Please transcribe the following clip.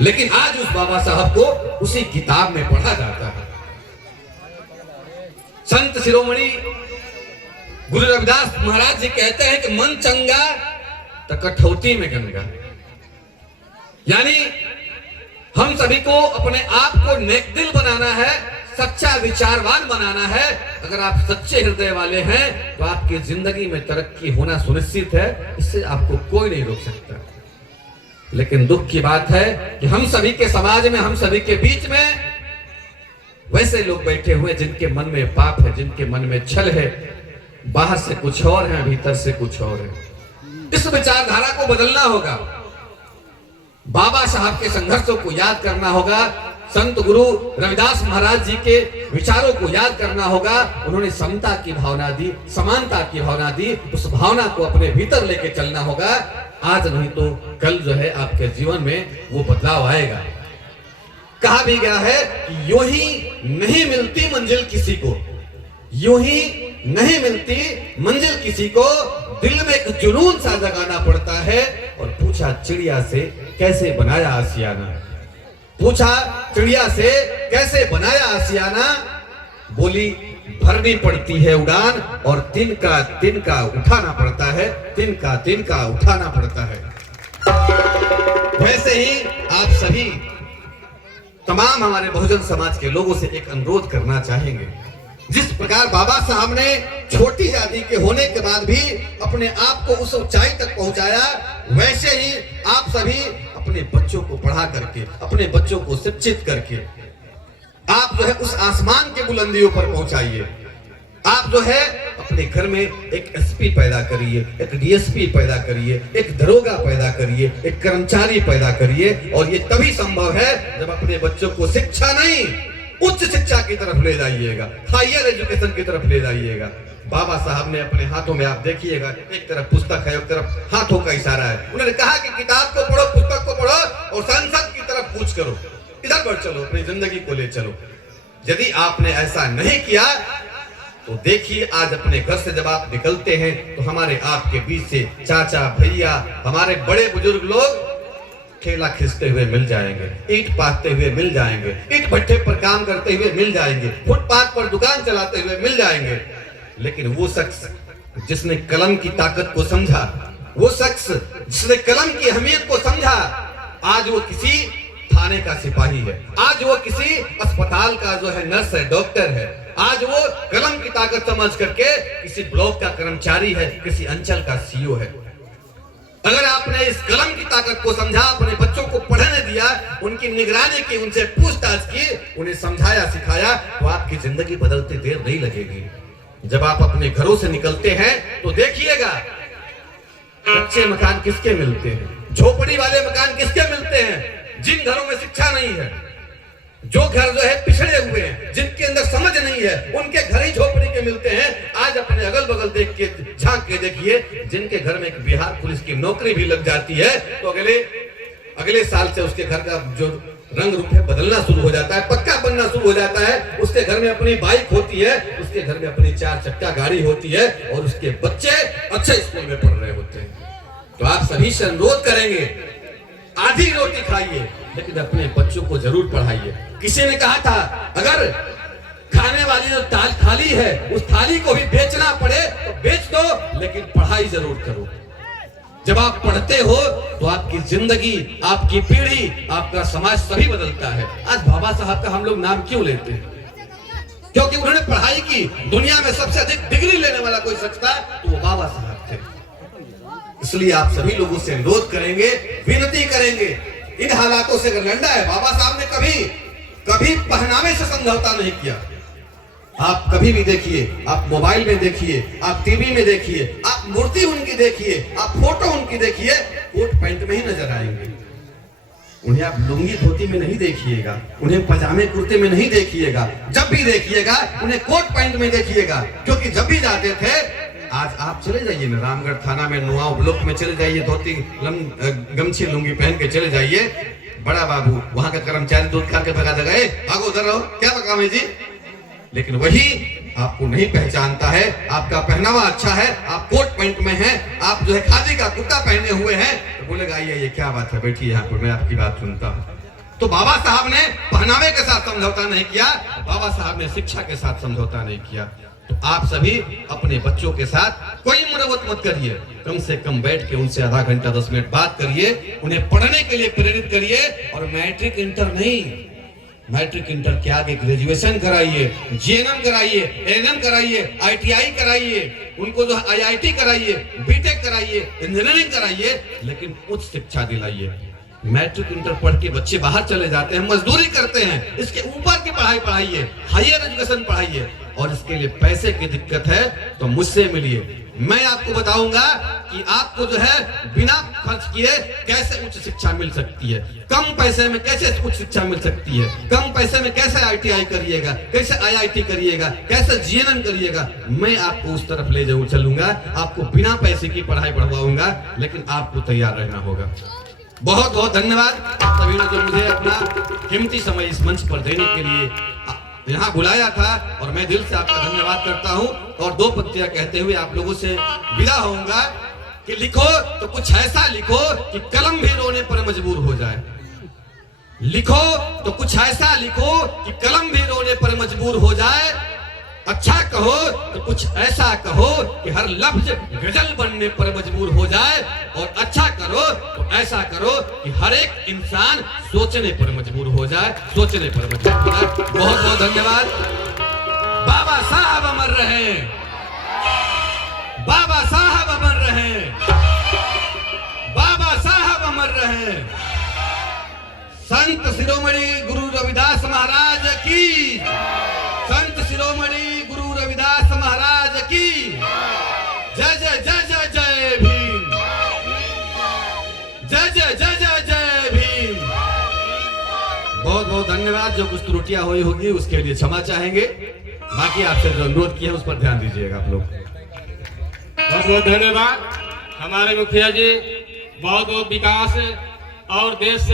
लेकिन आज उस बाबा साहब को उसी किताब में पढ़ा जाता है। संत शिरोमणि गुरु रविदास महाराज जी कहते हैं कि मन चंगा तो कठौती में गंगा। यानी हम सभी को अपने आप को नेक दिल बनाना है, सच्चा विचारवान बनाना है। अगर आप सच्चे हृदय वाले हैं तो आपकी जिंदगी में तरक्की होना सुनिश्चित है, इससे आपको कोई नहीं रोक सकता। लेकिन दुख की बात है कि हम सभी के समाज में, हम सभी के बीच में वैसे लोग बैठे हुए जिनके मन में पाप है, जिनके मन में छल है। बाहर से कुछ और है, भीतर से कुछ और है। इस विचारधारा को बदलना होगा। बाबा साहब के संघर्षों को याद करना होगा, संत गुरु रविदास महाराज जी के विचारों को याद करना होगा। उन्होंने समता की भावना दी, समानता की भावना दी, उस भावना को अपने भीतर लेके चलना होगा। आज नहीं तो कल जो है आपके जीवन में वो बदलाव आएगा। कहा भी गया है कि यूं ही नहीं मिलती मंजिल किसी को, यूं ही नहीं मिलती मंजिल किसी को, दिल में एक जुनून सा जगाना पड़ता है। और पूछा चिड़िया से कैसे बनाया आशियाना, पूछा चिड़िया से कैसे बनाया आशियाना, बोली भरनी पड़ती है उड़ान और तिनका तिनका उठाना पड़ता है, तिनका तिनका उठाना पड़ता है। वैसे ही आप सभी तमाम हमारे बहुजन समाज के लोगों से एक अनुरोध करना चाहेंगे। जिस प्रकार बाबा साहब ने छोटी जाति के होने के बाद भी अपने आप को उस ऊंचाई तक पहुंचाया, वैसे ही आप सभी अपने बच्चों को पढ़ा करके, अपने बच्चों को शिक्षित करके आप जो है उस आसमान के बुलंदियों पर पहुंचाइए। आप जो है अपने घर में एक एसपी पैदा करिए, एक डीएसपी पैदा करिए, एक दरोगा पैदा करिए, एक कर्मचारी पैदा करिए। और ये तभी संभव है जब अपने बच्चों को शिक्षा नहीं, उच्च शिक्षा की तरफ ले जाइएगा, हायर एजुकेशन की तरफ ले जाइएगा। बाबा साहब ने अपने हाथों में, आप देखिएगा, एक तरफ पुस्तक है, एक तरफ हाथों का इशारा है। उन्होंने कहा कि किताब को पढ़ो, पुस्तक को पढ़ो और संसद की तरफ कूच करो, इधर बढ़ चलो, अपनी जिंदगी को ले चलो। यदि आपने ऐसा नहीं किया तो देखिए आज अपने घर से जब आप निकलते हैं तो हमारे आपके बीच से चाचा, भैया, हमारे बड़े बुजुर्ग लोग ठेला खींचते हुए मिल जाएंगे, ईंट पाथते हुए मिल जाएंगे, ईंट भट्ठे पर काम करते हुए मिल जाएंगे, फुटपाथ पर दुकान चलाते हुए मिल जाएंगे। लेकिन वो शख्स जिसने कलम की ताकत को समझा, वो शख्स जिसने कलम की अहमियत को समझा, आज वो किसी थाने का सिपाही है, आज वो किसी अस्पताल का जो है नर्स है, डॉक्टर है, आज वो कलम की ताकत समझ करके किसी ब्लॉक का कर्मचारी है, किसी अंचल का सीईओ है। अगर आपने इस कलम की ताकत को समझा, अपने बच्चों को पढ़ने दिया, उनकी निगरानी की, उनसे पूछताछ की, उन्हें समझाया, सिखाया, तो आपकी जिंदगी बदलते देर नहीं लगेगी। जब आप अपने घरों से निकलते हैं तो देखिएगा कच्चे मकान किसके मिलते हैं, झोपड़ी वाले मकान किसके मिलते हैं। जिन घरों में शिक्षा नहीं है, जो घर जो है पिछड़े हुए हैं, जिनके अंदर समझ नहीं है, उनके घर ही झोपड़ी के मिलते हैं। आज अपने अगल बगल देख के, झांक के देखिए, जिनके घर में एक बिहार पुलिस की नौकरी भी लग जाती है तो अगले साल से उसके घर का जो रंग रूप है बदलना शुरू हो जाता है, पक्का बनना शुरू हो जाता है। उसके घर में अपनी बाइक होती है, उसके घर में अपनी 4 चक्का गाड़ी होती है और उसके बच्चे अच्छे स्कूल में पढ़ रहे होते हैं। तो आप सभी से अनुरोध करेंगे, आधी रोटी खाइए लेकिन अपने बच्चों को जरूर पढ़ाइए। किसी ने कहा था अगर खाने वाली जो थाली है उस थाली को भी बेचना पड़े तो बेच दो, लेकिन पढ़ाई जरूर करो। जब आप पढ़ते हो तो आपकी जिंदगी, आपकी पीढ़ी, आपका समाज सभी बदलता है। आज बाबा साहब का हम लोग नाम क्यों लेते हैं? क्योंकि उन्होंने पढ़ाई की। दुनिया में सबसे अधिक डिग्री लेने वाला कोई शख्स था तो वो बाबा साहब थे। इसलिए आप सभी लोगों से अनुरोध करेंगे, विनती करेंगे, इन हालातों से अगर लड़ना है, बाबा साहब ने कभी पहनावे से समझौता नहीं किया। आप कभी भी देखिए, आप मोबाइल में देखिए, आप टीवी में देखिए, आप मूर्ति उनकी देखिए, आप फोटो उनकी देखिए, कोट पैंट में ही नजर आएंगे। उन्हें आप लुंगी धोती में नहीं देखिएगा, उन्हें पजामे कुर्ते में नहीं देखिएगा। जब भी देखिएगा उन्हें कोट पैंट में देखिएगा। क्योंकि जब भी जाते थे, आज आप चले जाइए ना रामगढ़ थाना में, नुआव ब्लॉक में चले जाइए, धोती गमछी लुंगी पहन के चले जाइए, बड़ा बाबू वहां का कर्मचारी दूध खा के भगा देगा, भागो उधर रहो, क्या काम है जी। लेकिन वही आपको नहीं पहचानता है, आपका पहनावा अच्छा है, आप कोट पैंट में हैं, आप जो है खादी का कुर्ता पहने हुए हैं, तो बोलेगा ये क्या बात है, बैठिए यहाँ पर, मैं आपकी बात सुनता हूँ। तो बाबा साहब ने पहनावे के साथ समझौता नहीं किया, बाबा साहब ने शिक्षा के साथ समझौता नहीं किया। तो आप सभी अपने बच्चों के साथ कोई मुरवत मत करिए, कम से कम बैठ के उनसे आधा घंटा 10 मिनट बात करिए, उन्हें पढ़ने के लिए प्रेरित करिए। और मैट्रिक इंटर नहीं, मैट्रिक इंटर के आगे ग्रेजुएशन कराइए, जीएनएम कराइए, एएनएम कराइए, आईटीआई कराइए, उनको जो आईआईटी कराइए, बीटेक कराइए, इंजीनियरिंग कराइए, लेकिन उच्च शिक्षा दिलाइए। मैट्रिक इंटर पढ़ के बच्चे बाहर चले जाते हैं, मजदूरी करते हैं, इसके ऊपर की पढ़ाई पढ़ाइए, हायर एजुकेशन पढ़ाइए। और इसके लिए पैसे की दिक्कत है तो मुझसे मिलिए, मैं आपको बताऊंगा कि आपको जो है बिना खर्च किए कैसे उच्च शिक्षा मिल सकती है, कम पैसे में कैसे उच्च शिक्षा मिल सकती है, कम पैसे में कैसे आईटीआई करिएगा, कैसे आईआईटी करिएगा, कैसे जीएनएम करिएगा। मैं आपको उस तरफ ले जाऊं चलूंगा, आपको बिना पैसे की पढ़ाई पढ़वाऊंगा, लेकिन आपको तैयार रहना होगा। बहुत बहुत धन्यवाद आप सभी ने जो मुझे अपना कीमती समय इस मंच पर देने के लिए यहाँ बुलाया था, और मैं दिल से आपका धन्यवाद करता हूँ। और दो पंक्तियां कहते हुए आप लोगों से विदा होऊंगा कि लिखो तो कुछ ऐसा लिखो कि कलम भी रोने पर मजबूर हो जाए। लिखो तो कुछ ऐसा लिखो कि कलम भी रोने पर मजबूर हो जाए। अच्छा कहो तो कुछ ऐसा कहो कि हर लफ्ज गजल बनने पर मजबूर हो जाए। और अच्छा करो तो ऐसा करो कि हर एक इंसान सोचने पर मजबूर हो जाए, सोचने पर मजबूर हो जाए। बहुत बहुत धन्यवाद। बाबा साहब अमर रहे, बाबा साहब अमर रहे, बाबा साहब अमर रहे। संत शिरोमणि गुरु रविदास महाराज की, संत शिरोमणि गुरु रविदास महाराज की जय जय जय जय जय भीम, जय जय जय जय जय भीम। बहुत बहुत धन्यवाद। जो कुछ त्रुटियां हुई होगी उसके लिए क्षमा चाहेंगे, बाकी आपसे जो अनुरोध किया है उस पर ध्यान दीजिएगा आप लोग। बहुत बहुत धन्यवाद हमारे मुखिया जी, बहुत बहुत विकास और देश